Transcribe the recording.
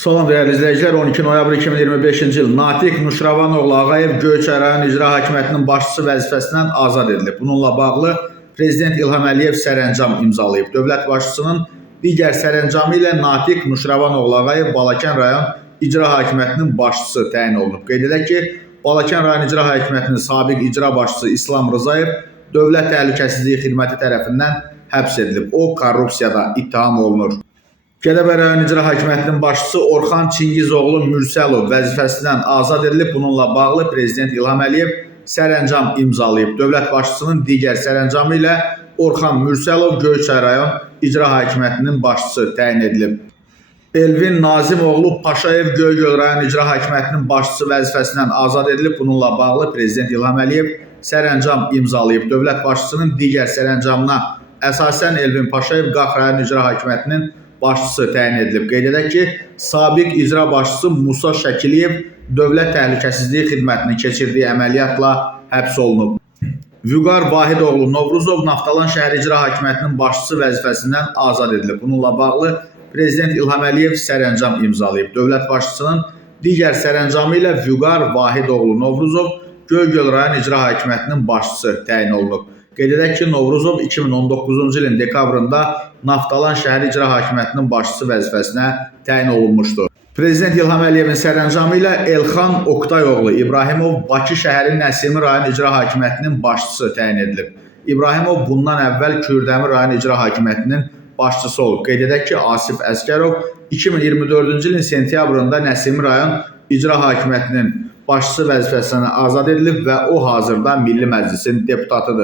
Salam değerli izleyiciler, 12 noyabr 2025-ci il Natiq Nuşravanoğlu Ağayev Göyçay rayon icra hakimiyyətinin başçısı vəzifəsindən azad edilib. Bununla bağlı Prezident İlham Əliyev sərəncam imzalayıb. Dövlət başçısının digər sərəncamı ilə Natiq Nuşravanoğlu Ağayev Balakən rayon icra hakimiyyətinin başçısı təyin olunub. Qeyd edək ki, Balakən rayon icra hakimiyyətinin sabiq icra başçısı İslam Rızayev Dövlət Təhlükəsizliyi Xidməti tərəfindən həbs edilib. O, korrupsiyada ittiham olunur. Gədəbəy rayon icra hakimiyyətinin başçısı Orxan Çingizoğlu Mürsəlov vəzifəsindən azad edilib. Bununla bağlı Prezident İlham Əliyev sərəncam imzalayıb. Dövlət başçısının digər sərəncamı ilə Orxan Mürsəlov Göyçay rayon icra hakimiyyətinin başçısı təyin edilib. Elvin Nazimoğlu Paşayev Göygöl rayon icra hakimiyyətinin başçısı vəzifəsindən azad edilib. Bununla bağlı Prezident İlham Əliyev sərəncam imzalayıb. Dövlət başçısının digər sərəncamına əsasən Elvin Paşayev Qax rayon icra hakimiyyətinin başçısı təyin edilib. Qeyd edək ki, sabiq icra başçısı Musa Şəkiliyev Dövlət Təhlükəsizliyi Xidmətinin keçirdiyi əməliyyatla həbs olunub. Vüqar Vahidoğlu Novruzov Naftalan şəhər icra hakimiyyətinin başçısı vəzifəsindən azad edilib. Bununla bağlı Prezident İlham Əliyev sərəncam imzalayıb. Dövlət başçısının digər sərəncamı ilə Vüqar Vahidoğlu Novruzov Göygöl rayon icra hakimiyyətinin başçısı təyin olunub. Qeyd edək ki, Novruzov 2019-cu ilin dekabrında Naftalan şəhər icra hakimiyyətinin başçısı vəzifəsinə təyin olunmuşdur. Prezident İlham Əliyevin sərəncamı ilə Elxan Oqtayoğlu İbrahimov Bakı şəhəri Nəsimi rayon icra hakimiyyətinin başçısı təyin edilib. İbrahimov bundan əvvəl Kürdəmir rayon icra hakimiyyətinin başçısı olub. Qeyd edək ki, Asif Əskərov 2024-cü ilin sentyabrında Nəsimi rayon icra hakimiyyətinin başçısı vəzifəsindən azad edilib və o hazırda Milli Məclisin deputatıdır.